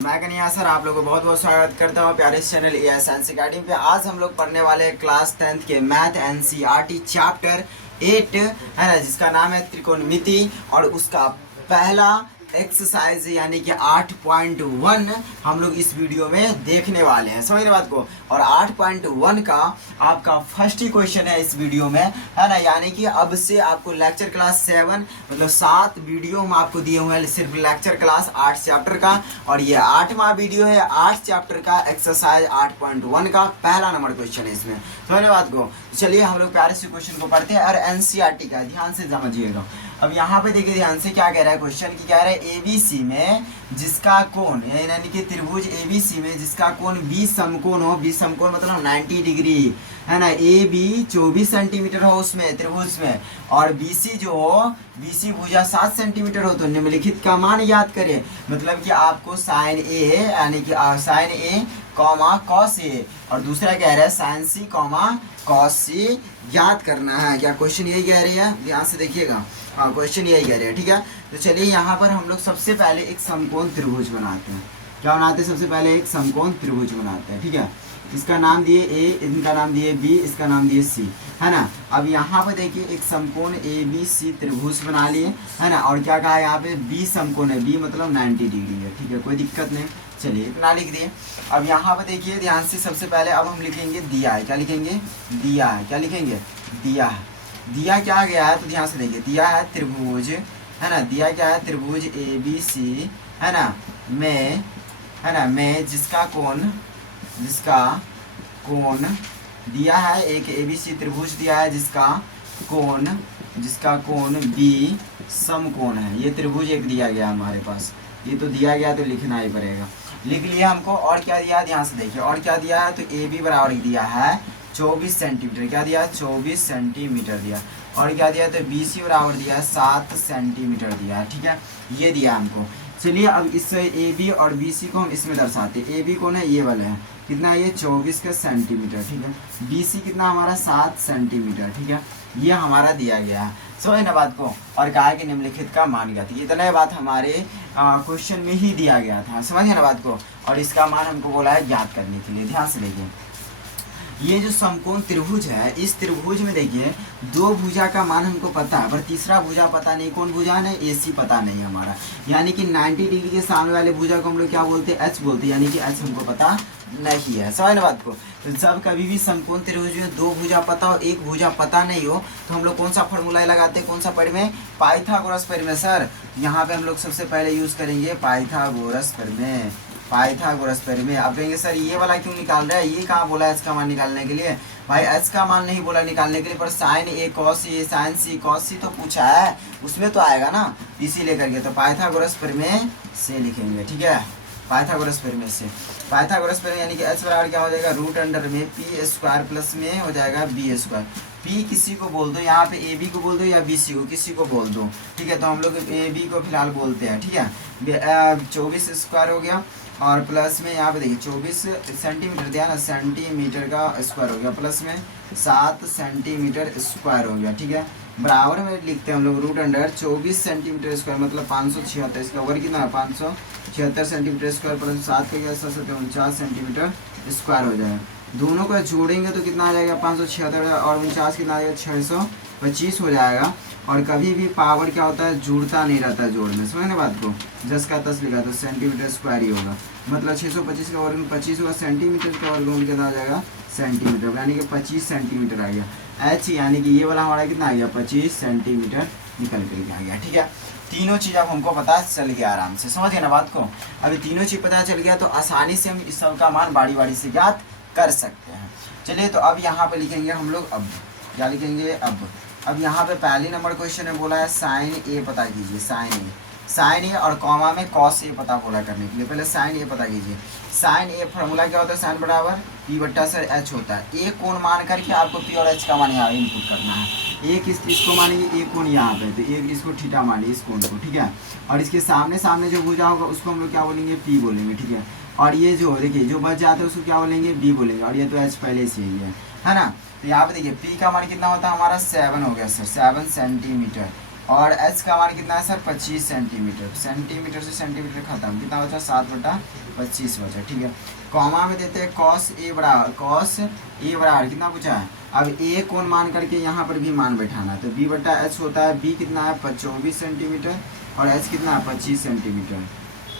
मैं कन्हैया सर आप लोगों को बहुत बहुत स्वागत करता हूँ प्यारे चैनल एएस एनसीईआरटी पे। आज हम लोग पढ़ने वाले हैं क्लास 10th के मैथ एनसीईआरटी चैप्टर 8 है ना, जिसका नाम है त्रिकोणमिति और उसका पहला एक्सरसाइज यानी कि 8.1 हम लोग इस वीडियो में देखने वाले हैं। समझ रहे बात को। और 8.1 का आपका फर्स्ट ही क्वेश्चन है इस वीडियो में, है ना। यानी कि अब से आपको लेक्चर क्लास 7 मतलब 7 वीडियो हम आपको दिए हुए हैं सिर्फ लेक्चर क्लास 8 चैप्टर का, और ये 8वां वीडियो है 8 चैप्टर का एक्सरसाइज 8.1 का पहला नंबर क्वेश्चन है इसमें। समझ रहे बात को। चलिए हम लोग प्यारे से क्वेश्चन को पढ़ते हैं और एनसीईआरटी का ध्यान से समझिएगा। अब यहाँ पे देखिए ध्यान से क्या कह रहा है क्वेश्चन की, कह रहा है एबीसी में जिसका कोण यानी कि त्रिभुज एबीसी में जिसका कोण 20 समकोण हो, 20 समकोण मतलब 90 डिग्री, है ना। ए बी 24 सेंटीमीटर हो उसमें त्रिभुज में, और बीसी जो हो बीसी भुजा 7 सेंटीमीटर हो, तो निम्नलिखित का मान याद करें। मतलब कि आपको साइन ए यानी कि sign A comma cos A, और दूसरा कह रहा है साइन सी कॉमा कॉस सी याद करना है। क्या क्वेश्चन यही कह रही है, ध्यान से देखिएगा। हाँ क्वेश्चन यही कह रहे हैं, ठीक है। तो चलिए यहाँ पर हम लोग सबसे पहले एक समकोण त्रिभुज बनाते हैं। क्या बनाते हैं, सबसे पहले एक समकोण त्रिभुज बनाते हैं, ठीक है। इसका नाम दिए ए, इनका नाम दिए बी, इसका नाम दिए सी, है ना। अब यहाँ पर देखिए एक समकोण ए बी सी त्रिभुज बना लिए, है ना। और क्या कहा है यहाँ पे, बी समकोण है, बी मतलब 90 डिग्री है, ठीक है, कोई दिक्कत नहीं। चलिए इतना लिख दिए। अब यहाँ पर देखिए ध्यान से, सबसे पहले अब हम लिखेंगे दिया है। क्या लिखेंगे, दिया है। क्या लिखेंगे, दिया है। दिया क्या गया है, तो ध्यान से देखिए, दिया है त्रिभुज, है ना। दिया क्या है, त्रिभुज ए बी सी, है ना, में, है ना, में जिसका कोण दिया है, एक ए बी सी त्रिभुज दिया है जिसका कोण बी समकोण है। ये त्रिभुज एक दिया गया हमारे पास, ये तो दिया गया तो लिखना ही पड़ेगा। लिख लिया हमको। और क्या दिया, ध्यान से देखिए, और क्या दिया है, तो ए बी बराबर दिया है 24 सेंटीमीटर। क्या दिया, 24 सेंटीमीटर दिया। और क्या दिया, तो बी सी बराबर दिया है 7 सेंटीमीटर दिया, ठीक है, ये दिया हमको। चलिए अब इस ए बी और बी सी को हम इसमें दर्शाते हैं। ए बी कौन है, ये वाला है, कितना है ये 24 का सेंटीमीटर, ठीक है। बी सी कितना हमारा 7 सेंटीमीटर, ठीक है, ये हमारा दिया गया है। समझ ना बात को। और कहा कि निम्नलिखित का मान ज्ञात, इतना बात हमारे क्वेश्चन में ही दिया गया था। समझिए ना बात को। और इसका मान हमको बोला है ज्ञात करने के लिए। ध्यान से देखिए, ये जो समकोण त्रिभुज है, इस त्रिभुज में देखिए दो भुजा का मान हमको पता है, पर तीसरा भुजा पता नहीं। कौन भुजा है, एसी पता नहीं हमारा। यानी कि 90 डिग्री के सामने वाले भुजा को हम लोग क्या बोलते हैं, एच बोलते हैं, यानी कि एच हमको पता नहीं है। समझ ना बात को। तो जब कभी भी समकोण त्रिभुज में दो भुजा पता हो, एक भुजा पता नहीं हो, तो हम लोग कौन सा फॉर्मूला लगाते हैं, कौन सा प्रमेय, पाइथागोरस प्रमेय। सर यहाँ पे हम लोग सबसे पहले यूज करेंगे पाइथागोरस प्रमेय। पाइथागोरस प्रमेय। अब कहेंगे सर ये वाला क्यों निकाल रहा है, ये कहाँ बोला है एच का मान निकालने के लिए। भाई एच का मान नहीं बोला निकालने के लिए, पर sign A cos A sign C cos सी तो पूछा है, उसमें तो आएगा ना, इसी लेकर के। तो पाइथागोरस प्रमेय से लिखेंगे, ठीक है, पाइथागोरस प्रमेय से। पाइथागोरस प्रमेय यानी कि एच बराबर क्या हो जाएगा, रूट अंडर में पी स्क्वायर प्लस में हो जाएगा बी स्क्वायर। पी किसी को बोल दो, यहाँ पे ए बी को बोल दो या बी सी को, किसी को बोल दो, ठीक है। तो हम लोग ए बी को फिलहाल बोलते हैं, ठीक है। 24 स्क्वायर हो गया, और प्लस में यहाँ पे देखिए 24 सेंटीमीटर दिया ना, सेंटीमीटर का स्क्वायर हो गया, प्लस में 7 सेंटीमीटर स्क्वायर हो गया, ठीक है। बराबर में लिखते हैं हम लोग रूट अंडर 24 सेंटीमीटर स्क्वायर मतलब 576, इसका वर्ग कितना है 576 सेंटीमीटर स्क्वायर, प्लस 7 का 49 सेंटीमीटर स्क्वायर हो जाएगा। दोनों को जोड़ेंगे तो कितना आ जाएगा 576, और 49 कितना आ जाएगा 625 हो जाएगा। और कभी भी पावर क्या होता है, जुड़ता नहीं रहता है जोड़ में। समझ ना बात को। 10 का 10 लिखा तो सेंटीमीटर स्क्वायर ही होगा, मतलब 625 का वर्ग में 25 होगा, सेंटीमीटर का वर्ग में कितना आ जाएगा सेंटीमीटर, यानी कि 25 सेंटीमीटर आ गया। एच यानी कि ये वाला हमारा कितना आ गया 25 सेंटीमीटर निकल कर आ गया, ठीक है। तीनों चीज़ अब हमको पता चल गया आराम से। समझ गए ना बात को। अभी तीनों चीज़ पता चल गया तो आसानी से हम इस सब का मान बारी बारी से ज्ञात कर सकते हैं। चलिए तो अब यहाँ पे लिखेंगे हम लोग, अब क्या लिखेंगे, अब यहाँ पे पहली नंबर क्वेश्चन में बोला है साइन ए पता कीजिए, साइन ए और कॉमा में कॉस ए पता बोला करने के लिए। पहले साइन ए पता कीजिए। साइन ए फॉर्मूला क्या होता है, साइन बराबर पी बट्टा सर एच होता है। एक कोण मान करके आपको पी और एच का मान यहाँ इनपुट करना है। एक इसको मानेंगे, एक कोण यहाँ पे, तो एक इसको थीटा मानिए इस कोण को, ठीक है। और इसके सामने सामने जो भुजा होगा उसको हम लोग क्या बोलेंगे, पी बोलेंगे, ठीक है। और ये जो देखिए जो बच जाता है उसको क्या बोलेंगे, बी बोलेंगे। और ये तो एच पहले से ही है ना। तो यहाँ पे देखिए पी का मान कितना होता है हमारा 7 हो गया सर, 7 सेंटीमीटर। और एच का मान कितना है सर 25 सेंटीमीटर, सेंटीमीटर से सेंटीमीटर खत्म, कितना बचा 7/25 बचा, ठीक है। कॉमा में देते हैं कॉस ए बराबर, कॉस ए बराबर कितना पूछा है, अब ए कौन मान करके यहाँ पर भी मान बैठाना है, तो b/h होता है, b कितना है 24 सेंटीमीटर और h कितना है 25 सेंटीमीटर,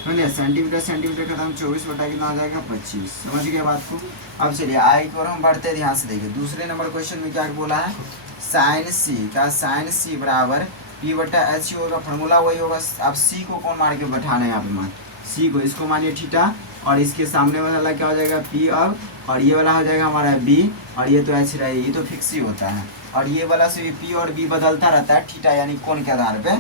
समझिए सेंटीमीटर सेंटीमीटर खत्म, 24 बटा कितना हो जाएगा 25, समझ गए बात को। अब चलिए आगे की ओर हम बढ़ते हैं, ध्यान से देखिए दूसरे नंबर क्वेश्चन में क्या बोला है, साइन सी का साइन सी बराबर p/h होगा, फॉर्मूला वही होगा। अब c को कौन मान के बैठाना है यहाँ पे मान, c को, इसको मानिए थीटा और इसके सामने वाला क्या हो जाएगा p अब, और ये वाला हो जाएगा हमारा b और ये तो h रहे, ये तो फिक्स ही होता है, और ये वाला से भी p और b बदलता रहता है थीटा यानी कोण के आधार पे।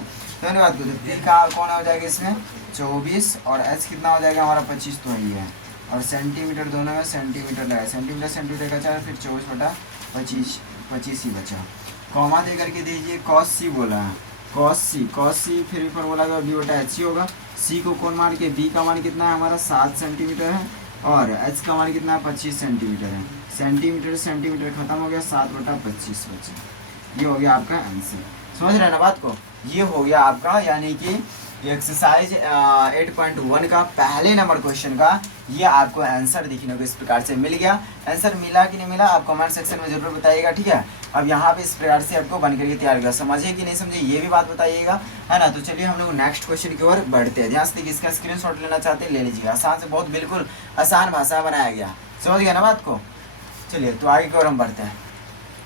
तो बात करो p का कौन हो जाएगा इसमें 24 और h कितना हो जाएगा हमारा 25 तो ही है, और सेंटीमीटर दोनों में सेंटीमीटर लगा, सेंटीमीटर सेंटीमीटर का चला, फिर 24/25 ही बचा। कॉमा दे करके दीजिए कॉस सी बोला है, कॉस सी फिर भी फॉर्मूला का b/h होगा, c को कौन मान के, b का मान कितना है हमारा 7 सेंटीमीटर है और h का मान कितना है 25 सेंटीमीटर है, सेंटीमीटर सेंटीमीटर खत्म हो गया, 7/25 बचा, ये हो गया आपका आंसर। समझ रहे हैं ना बात को, ये हो गया आपका यानी कि एक्सरसाइज 8.1 का पहले नंबर क्वेश्चन का ये आपको आंसर देखने को इस प्रकार से मिल गया। आंसर मिला कि नहीं मिला आप कमेंट सेक्शन में जरूर बताइएगा, ठीक है। अब यहाँ पे इस प्रकार से आपको बन करके तैयार किया, समझे कि नहीं समझे ये भी बात बताइएगा, है ना। तो चलिए हम लोग नेक्स्ट क्वेश्चन की ओर बढ़ते हैं। ध्यान से देखिए, इसका स्क्रीनशॉट लेना चाहते हैं ले लीजिएगा, आसान से बहुत बिल्कुल आसान भाषा बनाया गया, समझ गया ना बात को। चलिए तो आगे की ओर हम बढ़ते हैं,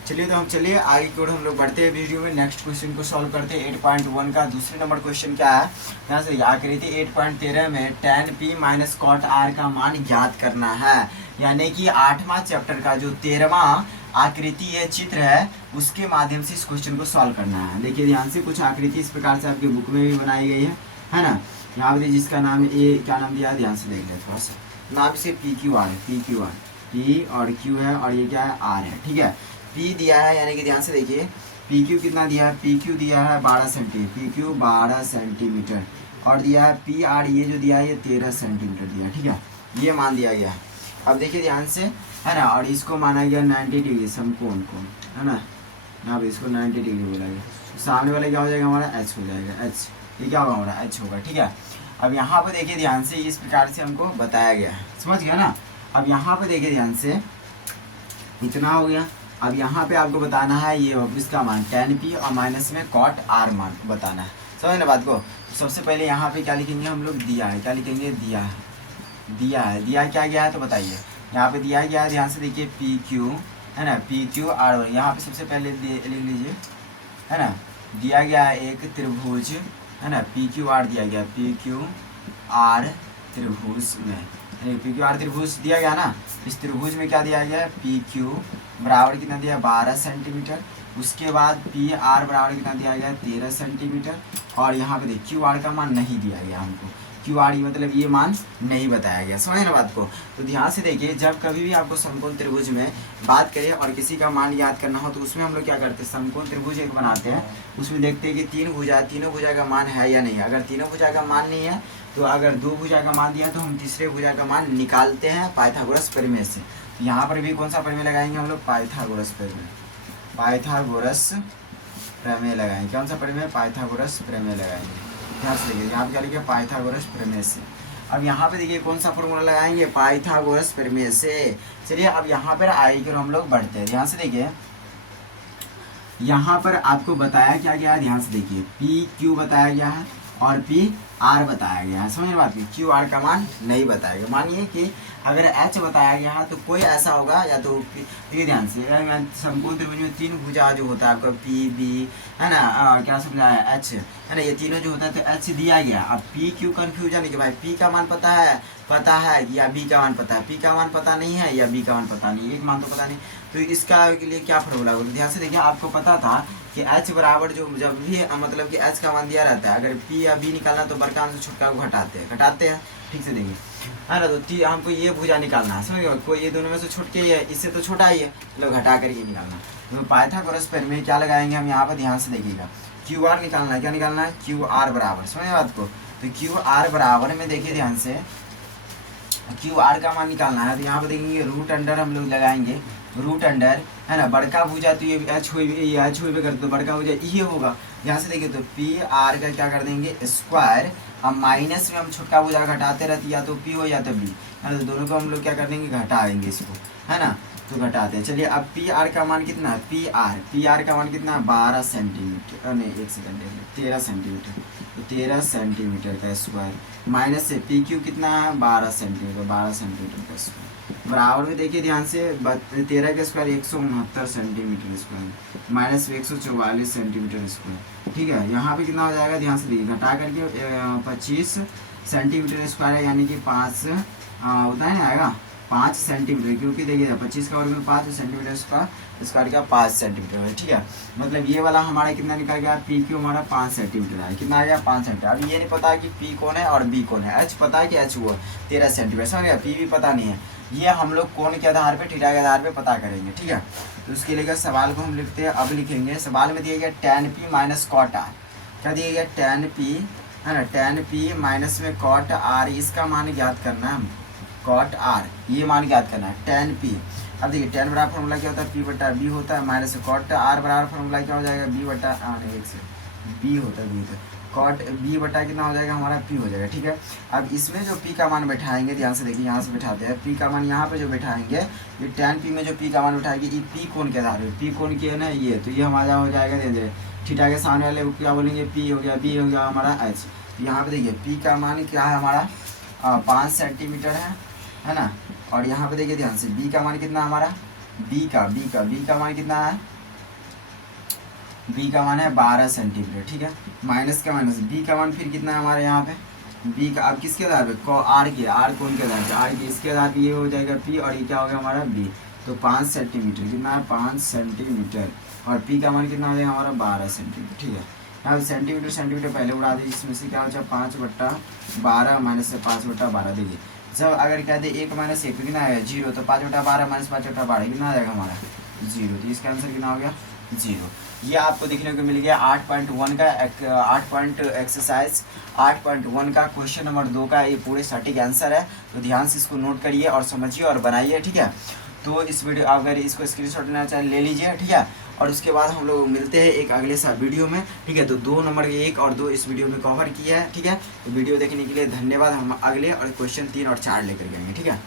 चलिए आगे की ओर हम लोग बढ़ते हैं वीडियो में, नेक्स्ट क्वेश्चन को सॉल्व करते हैं। 8.1 का दूसरे नंबर क्वेश्चन क्या है, यहाँ से आकृति 8.13 में tan p minus cot r का मान ज्ञात करना है, यानी कि 8वां चैप्टर का जो 13वां आकृति है चित्र है उसके माध्यम से इस क्वेश्चन को सॉल्व करना है। देखिए ध्यान से, कुछ आकृति इस प्रकार से आपके बुक में भी बनाई गई है ना। यहाँ पे जिसका नाम ए क्या नाम दिया है ध्यान से देख ले थोड़ा सा, नाम से PQR है, PQR P और Q है और ये क्या है R है, ठीक है। P दिया है यानी कि ध्यान से देखिए PQ कितना दिया है, PQ दिया है 12 सेंटीमीटर, PQ 12 सेंटीमीटर और दिया है PR ये जो दिया है ये 13 सेंटीमीटर दिया, ठीक है, ये मान दिया गया है। अब देखिए ध्यान से, है ना, और इसको माना गया 90 डिग्री समकोण को, है ना, यहाँ पे इसको 90 डिग्री बोला गया। सामने वाला क्या हो जाएगा हमारा H हो जाएगा, H ये क्या होगा हमारा H होगा, ठीक है। अब यहाँ पे देखिए ध्यान से इस प्रकार से हमको बताया गया है, समझ गया ना। अब यहाँ पे देखिए ध्यान से इतना हो गया। अब यहाँ पे आपको बताना है ये इसका मान tan p और माइनस में cot r मान बताना है, समझ ना बात को। तो सबसे पहले यहाँ पे क्या लिखेंगे हम लोग, दिया है, क्या लिखेंगे दिया है, दिया क्या गया है तो बताइए। यहाँ पे दिया गया है, ध्यान से देखिए PQ है ना, PQR यहाँ पे सबसे पहले लिख लीजिए, है ना। दिया गया है एक त्रिभुज, है ना, PQR दिया गया, PQR त्रिभुज में, PQR त्रिभुज दिया गया ना। इस त्रिभुज में क्या दिया गया है, PQ बराबर कितना दिया 12 सेंटीमीटर, उसके बाद PR बराबर कितना दिया गया 13 सेंटीमीटर, और यहाँ पे देखिए QR का मान नहीं दिया गया हमको, QR मतलब ये मान नहीं बताया गया, समझे ना बात को। तो ध्यान से देखिए, जब कभी भी आपको समकोण त्रिभुज में बात करें और किसी का मान याद करना हो तो उसमें हम लोग क्या करते हैं, समकोण त्रिभुज एक बनाते हैं, उसमें देखते हैं कि तीन भुजा का मान है या नहीं है। अगर तीनों भुजा का मान नहीं है तो अगर दो भुजा का मान दिया तो हम तीसरे भुजा का मान निकालते हैं पाइथागोरस प्रमेय से। तो यहाँ पर भी कौन सा प्रमेय लगाएंगे हम लोग, पाइथागोरस प्रमेय लगाएंगे। कौन सा प्रमेय, पाइथागोरस प्रमेय लगाएंगे। ध्यान से देखिए, यहाँ पे क्या लिखा पाइथागोरस प्रमेय से। अब यहाँ पे देखिए कौन सा फॉर्मूला लगाएंगे, पाइथागोरस प्रमेय से। चलिए अब यहाँ पर आगे हम लोग बढ़ते हैं। ध्यान से देखिए, यहाँ पर आपको बताया क्या गया है, ध्यान से देखिए PQ बताया गया है और PR बताया गया है, समझ बात की। QR का मान नहीं बताया गया। मानिए कि अगर H बताया गया है तो कोई ऐसा होगा, या तो देखिए ध्यान से, समकोण त्रिभुज में तीन भुजा जो होता है आपका PB है ना, क्या समझाया H है ना, ये तीनों जो होता है तो H दिया गया। अब PQ कन्फ्यूजन है कि भाई P का मान पता है या B का मान पता है, P का मान पता नहीं है या B का मान पता नहीं, एक मान तो पता नहीं, तो इसका के लिए क्या फॉर्मूला होगा। ध्यान से देखिए, आपको पता था कि H बराबर जो जब भी मतलब कि H का मान दिया रहता है, अगर P या B निकालना तो बड़का से छोटका को घटाते हैं, ठीक से देखिए, है ना। तो हमको ये भुजा निकालना है, समझ गए, कोई ये दोनों में से छोटके ही है, इससे तो छोटा ही है, लोग घटा करके निकालना। तो पाइथागोरस प्रमेय में क्या लगाएंगे हम यहाँ पर, ध्यान से देखिएगा, QR निकालना है, क्या निकालना है, QR बराबर, समझे बात को। तो QR बराबर में देखिए ध्यान से, QR का मान निकालना है, तो यहाँ पर देखेंगे रूट अंडर हम लोग लगाएंगे रूट अंडर है ना बड़का भुजा, तो ये एच हुई कर तो बड़का भुजा ये होगा। यहाँ से देखिए तो पी आर का क्या कर देंगे स्क्वायर, अब माइनस में हम छोटका भुजा घटाते रहते या तो पी हो या तो बी है ना, तो दोनों को हम लोग क्या कर देंगे घटा देंगे इसको है ना, तो घटाते हैं। चलिए अब पी आर का मान कितना है, पी आर का मान कितना है 12 सेंटीमीटर, नहीं 1 सेकंड 13 सेंटीमीटर, तो 13 सेंटीमीटर का स्क्वायर माइनस से पी क्यू कितना है 12 सेंटीमीटर, 12 सेंटीमीटर का स्क्वायर बराबर में देखिए ध्यान से 13 का square 169 centimetre square minus 144 centimetre square. ठीक है, यहाँ पे कितना हो जाएगा ध्यान से देखिए, घटा करके 25 सेंटीमीटर स्क्वायर है, यानी कि 5 होता है ना आएगा 5 सेंटीमीटर, क्योंकि देखिए 25 का वर्ग में 5 सेंटीमीटर स्क्वायर का 5 सेंटीमीटर है। ठीक है, मतलब ये वाला हमारा कितना निकल गया, पी क्यू हमारा 5 सेंटीमीटर है, कितना आ गया 5 सेंटीमीटर। अब ये नहीं पता है कि पी कौन है और बी कौन है, एच पता है कि एच हुआ 13 सेंटीमीटर, समझ गया, पी भी पता नहीं है। ये हम लोग कोण के आधार पे थीटा के आधार पे पता करेंगे। ठीक है, तो उसके लिए सवाल को हम लिखते हैं, अब लिखेंगे सवाल में दिया गया tan p minus cot R, क्या दिया गया tan p है ना, tan p माइनस में कॉट आर, इसका मान ज्ञात करना है, कॉट आर ये मान ज्ञात करना है tan p। अब देखिए tan बराबर फॉर्मूला क्या होता है p बटा b होता है, माइनस कॉट आर बराबर फॉर्मूला क्या हो जाएगा b बटा एक से b होता है, b होता है कॉट b बटा कितना हो जाएगा हमारा p हो जाएगा। ठीक है, अब इसमें जो p का मान बैठाएंगे ध्यान से देखिए, यहाँ से बैठाते हैं p का मान, यहाँ पे जो बैठाएंगे ये tan p में जो p का मान बैठाएंगे ये p कोण के आधार पे, p कोण की है ना ये, तो ये हमारा हो जाएगा दे थीटा के सामने वाले को क्या बोलेंगे p हो गया, b हो गया हमारा h। यहाँ पे देखिए p का मान क्या है हमारा 5 सेंटीमीटर है ना, और यहाँ पे देखिए ध्यान से b का मान कितना हमारा, b का मान कितना है, b का मान है 12 सेंटीमीटर। ठीक है, माइनस का माइनस b का मान फिर कितना है हमारे यहाँ पे, b का अब किसके आधार पे आर कौन के आधार पे, आर के इसके आधार पे ये हो जाएगा p, और ये क्या हो गया हमारा b, तो 5 सेंटीमीटर कितना है 5 सेंटीमीटर, और p का मान कितना हो जाएगा हमारा 12 सेंटीमीटर। ठीक है, यहाँ सेंटीमीटर पहले उड़ा दीजिए, इसमें से क्या हो जाए 5/12 माइनस से 5/12। देखिए जब अगर क्या दे 1 माइनस 1 कितना आएगा 0, तो 5/12 माइनस 5/12 कितना आ जाएगा हमारा 0, तो इसका आंसर कितना हो गया 0। ये आपको देखने को मिल गया 8.1 का 8.1 का क्वेश्चन नंबर 2 का ये पूरे सटीक आंसर है, तो ध्यान से इसको नोट करिए और समझिए और बनाइए। ठीक है, तो इस वीडियो अगर इसको स्क्रीनशॉट लेना चाहे ले लीजिए। ठीक है, और उसके बाद हम लोग मिलते हैं एक अगले सा वीडियो में। ठीक है, तो 2 नंबर 1 और 2 इस वीडियो में कवर किया है। ठीक है, तो वीडियो देखने के लिए धन्यवाद। हम अगले और क्वेश्चन 3 और 4 लेकर जाएंगे। ठीक है।